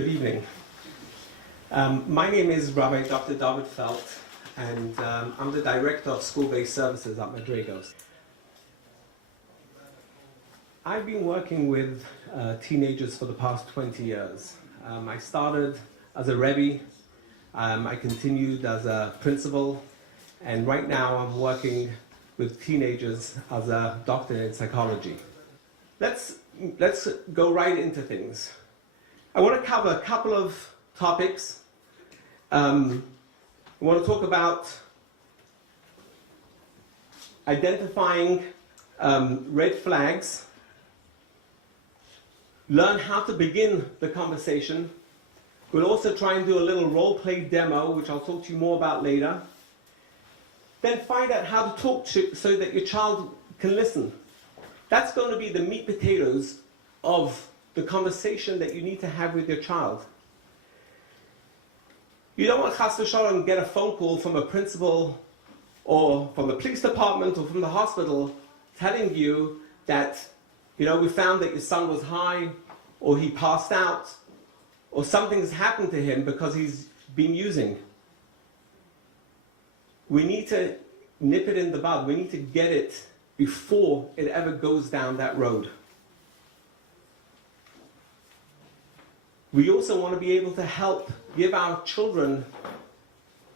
Good evening. My name is Rabbi Dr. Dovid Felt, and I'm the Director of School-Based Services at Madraigos. I've been working with teenagers for the past 20 years. I started as a Rebbe, I continued as a principal, and right now I'm working with teenagers as a doctor in psychology. Let's go right into things. I want to cover a couple of topics. I want to talk about identifying red flags, learn how to begin the conversation. We'll also try and do a little role-play demo, which I'll talk to you more about later. Then find out how to talk so that your child can listen. That's going to be the meat potatoes of the conversation that you need to have with your child. You don't want chas v'shalom get a phone call from a principal or from the police department or from the hospital telling you that, we found that your son was high or he passed out or something's happened to him because he's been using. We need to nip it in the bud. We need to get it before it ever goes down that road. We also want to be able to give our children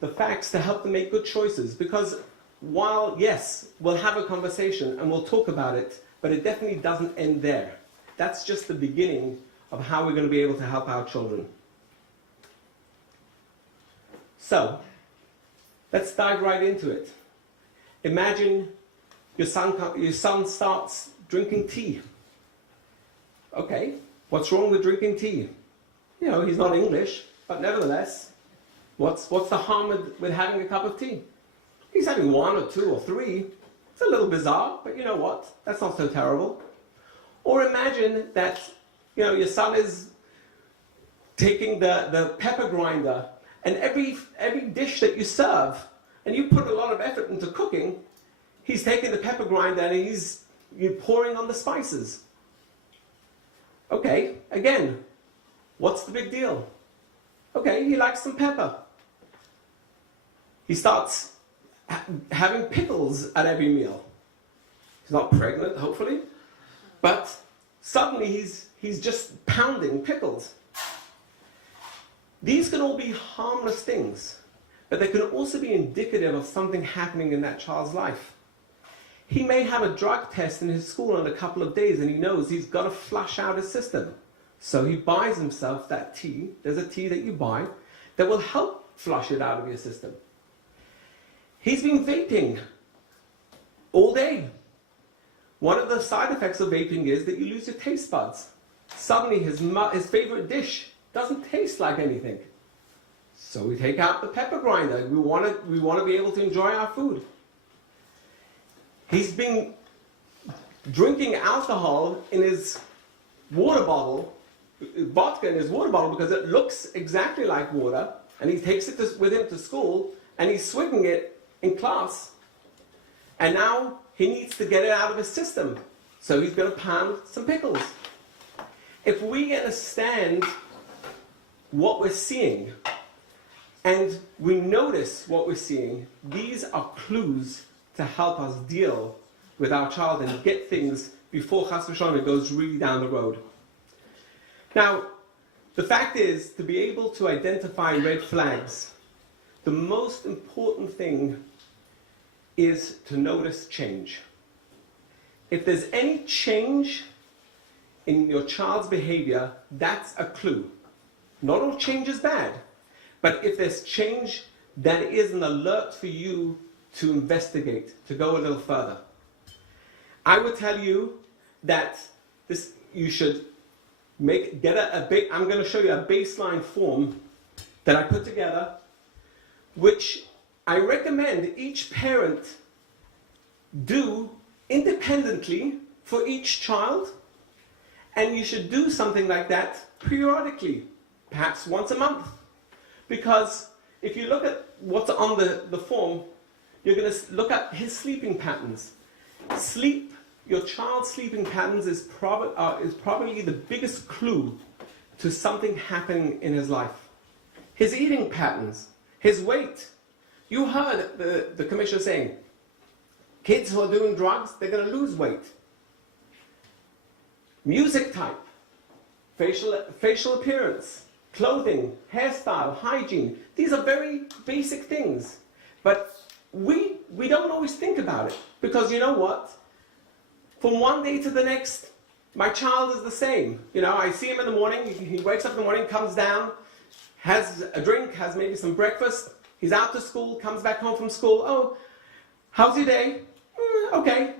the facts to help them make good choices. Because while, yes, we'll have a conversation and we'll talk about it, but it definitely doesn't end there. That's just the beginning of how we're going to be able to help our children. So, let's dive right into it. Imagine your son starts drinking tea. Okay, what's wrong with drinking tea? He's not English, but nevertheless, what's the harm with having a cup of tea? He's having one or two or three. It's a little bizarre, but you know what? That's not so terrible. Or imagine that, your son is taking the pepper grinder, and every dish that you serve, and you put a lot of effort into cooking, he's taking the pepper grinder and you're pouring on the spices. Okay, again, what's the big deal? Okay, he likes some pepper. He starts having pickles at every meal. He's not pregnant, hopefully, but suddenly he's just pounding pickles. These can all be harmless things, but they can also be indicative of something happening in that child's life. He may have a drug test in his school in a couple of days and he knows he's got to flush out his system. So he buys himself that tea. There's a tea that you buy that will help flush it out of your system. He's been vaping all day. One of the side effects of vaping is that you lose your taste buds. Suddenly his favorite dish doesn't taste like anything. So we take out the pepper grinder. We want to be able to enjoy our food. He's been drinking alcohol in his water bottle, vodka in his water bottle, because it looks exactly like water, and he takes it with him to school, and he's swigging it in class. And now he needs to get it out of his system, so he's going to pound some pickles. If we understand what we're seeing, and we notice what we're seeing, these are clues to help us deal with our child and get things before chas v'shalom it goes really down the road. Now, the fact is, to be able to identify red flags, the most important thing is to notice change. If there's any change in your child's behavior, that's a clue. Not all change is bad, but if there's change, that is an alert for you to investigate, to go a little further. I would tell you that you should I'm going to show you a baseline form that I put together, which I recommend each parent do independently for each child, and you should do something like that periodically, perhaps once a month. Because if you look at what's on the form, you're going to look at his sleeping patterns. Your child's sleeping patterns is probably the biggest clue to something happening in his life. His eating patterns, his weight. You heard the commissioner saying, kids who are doing drugs, they're going to lose weight. Music type, facial appearance, clothing, hairstyle, hygiene. These are very basic things. But we don't always think about it. Because you know what? From one day to the next, my child is the same. I see him in the morning, he wakes up in the morning, comes down, has a drink, has maybe some breakfast, he's out to school, comes back home from school. Oh, how's your day? Okay.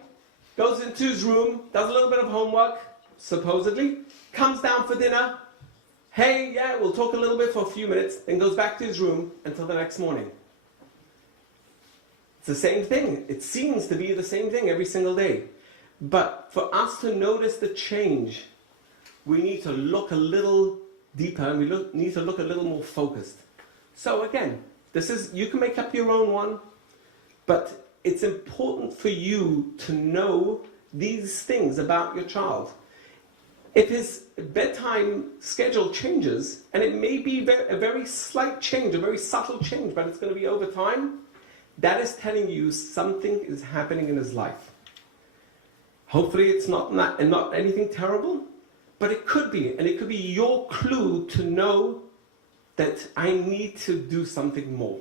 Goes into his room, does a little bit of homework, supposedly, comes down for dinner. Hey, yeah, we'll talk a little bit for a few minutes, then goes back to his room until the next morning. It's the same thing. It seems to be the same thing every single day. But for us to notice the change, we need to look a little deeper and we need to look a little more focused. So again, you can make up your own one, but it's important for you to know these things about your child. If his bedtime schedule changes, and it may be a very slight change, a very subtle change, but it's going to be over time, that is telling you something is happening in his life. Hopefully it's not anything terrible, but it could be. And it could be your clue to know that I need to do something more.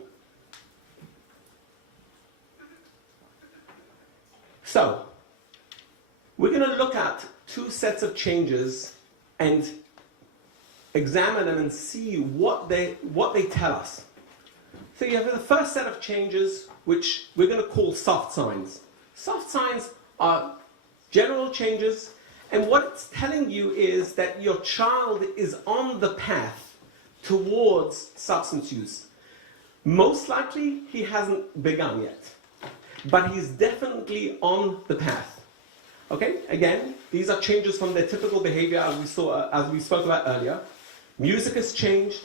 So, we're going to look at 2 sets of changes and examine them and see what they tell us. So you have the first set of changes, which we're going to call soft signs. Soft signs are general changes, and what it's telling you is that your child is on the path towards substance use. Most likely, he hasn't begun yet, but he's definitely on the path. Okay, again, these are changes from their typical behavior as we spoke about earlier. Music has changed.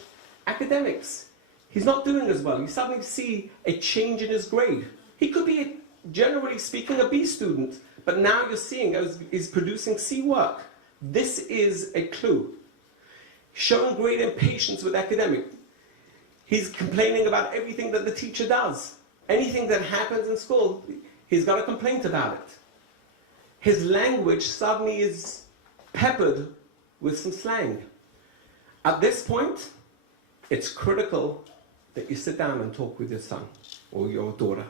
Academics, he's not doing as well. You suddenly see a change in his grade. He could be, generally speaking, a B student, but now you're seeing he's producing C work. This is a clue. Showing great impatience with academic. He's complaining about everything that the teacher does. Anything that happens in school, he's got a complaint about it. His language suddenly is peppered with some slang. At this point, it's critical that you sit down and talk with your son or your daughter.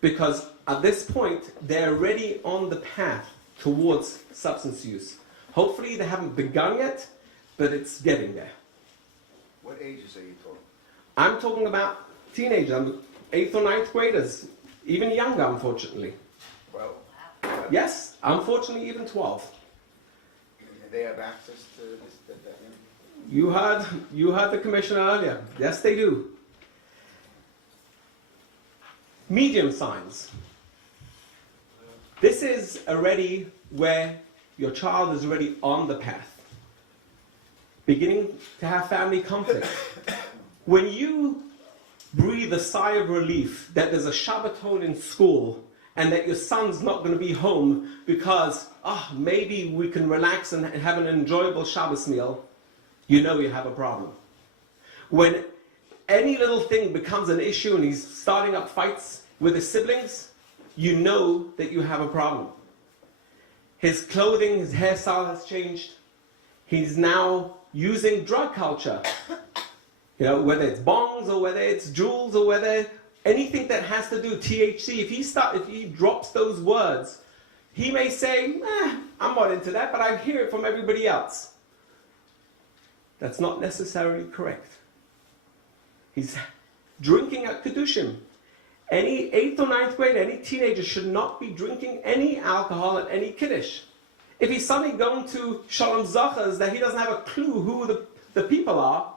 Because at this point, they're already on the path towards substance use. Hopefully they haven't begun yet, but it's getting there. What ages are you talking? I'm talking about teenagers, 8th or 9th graders, even younger, unfortunately. Well, Yes, unfortunately, even 12. they have access to this, that. You heard the commissioner earlier. Yes, they do. Medium signs. This is already where your child is already on the path. Beginning to have family conflict. When you breathe a sigh of relief that there's a Shabbaton in school and that your son's not going to be home because, maybe we can relax and have an enjoyable Shabbos meal, you know you have a problem. When any little thing becomes an issue and he's starting up fights with his siblings, you know that you have a problem. His clothing, his hairstyle has changed. He's now using drug culture. Whether it's bongs or whether it's jewels or whether anything that has to do THC, if he drops those words, he may say, I'm not into that, but I hear it from everybody else. That's not necessarily correct. He's drinking at Kedushin. Any 8th or 9th grade, any teenager should not be drinking any alcohol at any Kiddush. If he's suddenly going to Shalom Zachas that he doesn't have a clue who the people are,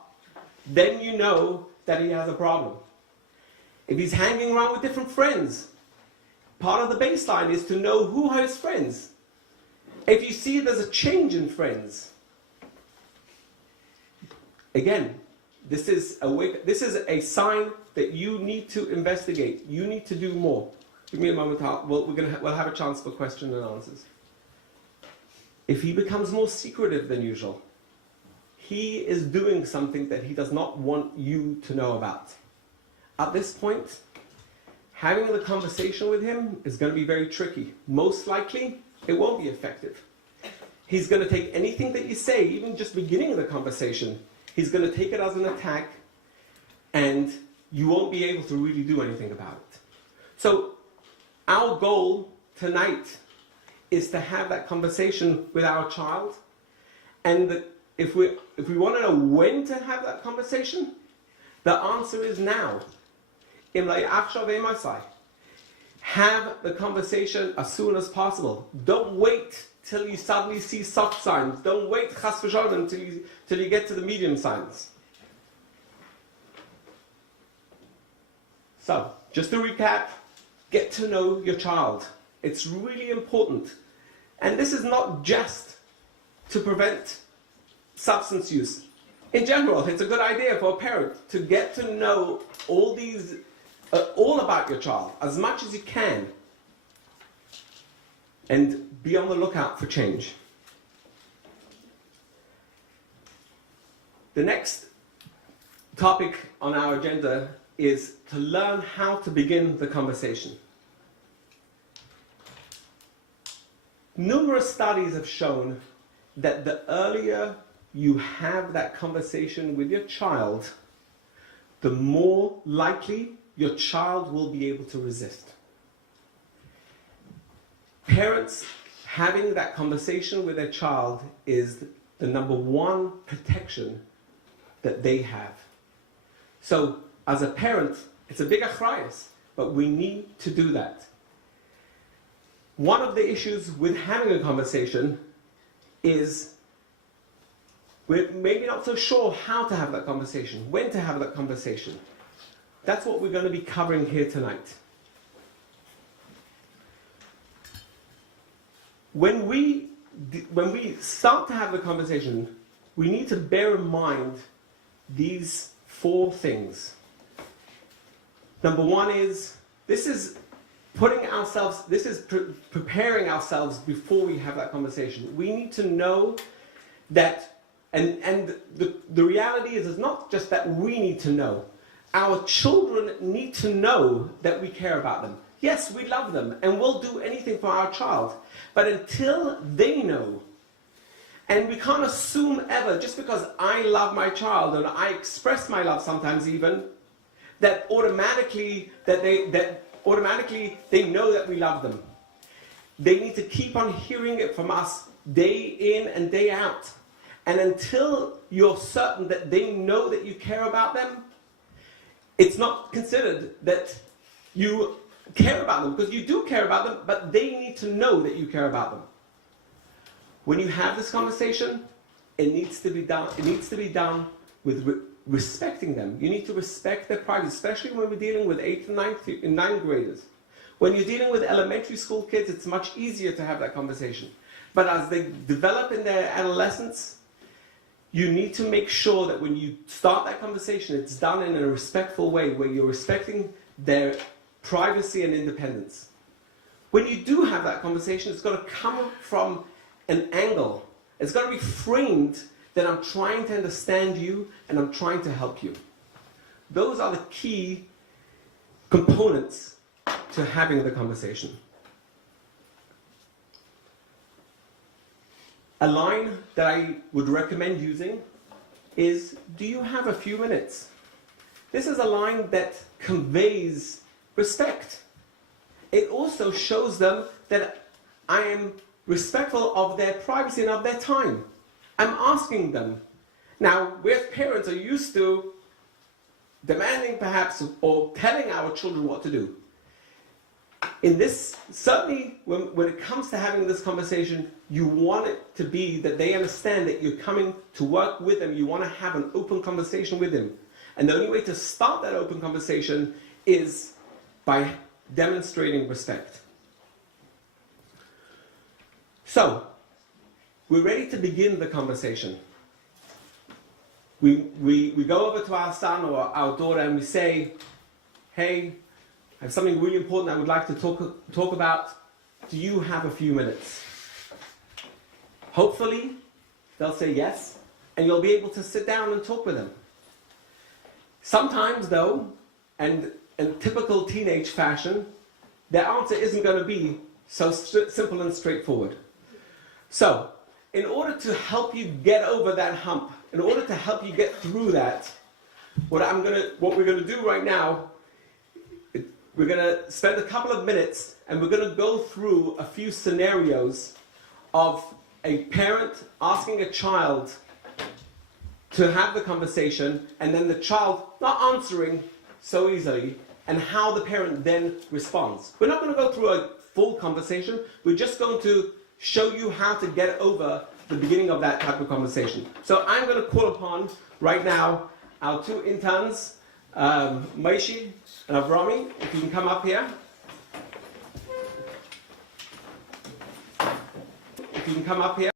then you know that he has a problem. If he's hanging around with different friends, part of the baseline is to know who are his friends. If you see there's a change in friends, again, this is a sign that you need to investigate. You need to do more. Give me a moment. We'll have a chance for questions and answers. If he becomes more secretive than usual, he is doing something that he does not want you to know about. At this point, having the conversation with him is going to be very tricky. Most likely, it won't be effective. He's going to take anything that you say, even just beginning the conversation, he's going to take it as an attack, and you won't be able to really do anything about it. So, our goal tonight is to have that conversation with our child, and if we want to know when to have that conversation, the answer is now. Have the conversation as soon as possible. Don't wait till you suddenly see soft signs. Don't wait chas v'sholem till you get to the medium signs. So, just to recap, get to know your child. It's really important. And this is not just to prevent substance use. In general, it's a good idea for a parent to get to know all about your child as much as you can, and be on the lookout for change. The next topic on our agenda is to learn how to begin the conversation. Numerous studies have shown that the earlier you have that conversation with your child, the more likely your child will be able to resist. Parents having that conversation with their child is the number one protection that they have. So, as a parent, it's a big achrayus, but we need to do that. One of the issues with having a conversation is we're maybe not so sure how to have that conversation, when to have that conversation. That's what we're going to be covering here tonight. When we start to have the conversation, we need to bear in mind these 4 things. Number one is, this is preparing ourselves before we have that conversation. We need to know that, and the reality is, it's not just that we need to know. Our children need to know that we care about them. Yes, we love them, and we'll do anything for our child. But until they know, and we can't assume ever, just because I love my child, and I express my love sometimes even, that automatically they know that we love them. They need to keep on hearing it from us day in and day out. And until you're certain that they know that you care about them, it's not considered that you care about them, because you do care about them, but they need to know that you care about them. When you have this conversation, it needs to be done with respecting them. You need to respect their privacy, especially when we're dealing with 8th and 9th graders. When you're dealing with elementary school kids, it's much easier to have that conversation. But as they develop in their adolescence, you need to make sure that when you start that conversation, it's done in a respectful way, where you're respecting their privacy and independence. When you do have that conversation, it's got to come from an angle. It's got to be framed that I'm trying to understand you and I'm trying to help you. Those are the key components to having the conversation. A line that I would recommend using is, do you have a few minutes? This is a line that conveys respect. It also shows them that I am respectful of their privacy and of their time. I'm asking them. Now, we as parents are used to demanding perhaps, or telling our children what to do. In this, certainly when it comes to having this conversation, you want it to be that they understand that you're coming to work with them. You want to have an open conversation with them. And the only way to start that open conversation is by demonstrating respect. So, we're ready to begin the conversation. We go over to our son or our daughter and we say, hey, I have something really important I would like to talk about. Do you have a few minutes? Hopefully, they'll say yes. and you'll be able to sit down and talk with them. Sometimes, though, and in typical teenage fashion, their answer isn't going to be so simple and straightforward. So, in order to help you get over that hump, in order to help you get through that, what we're going to do right now, we're going to spend a couple of minutes and we're going to go through a few scenarios of a parent asking a child to have the conversation and then the child not answering so easily, and how the parent then responds. We're not going to go through a full conversation, we're just going to show you how to get over the beginning of that type of conversation. So I'm going to call upon right now our two interns, Maishi and Avrami, if you can come up here. If you can come up here.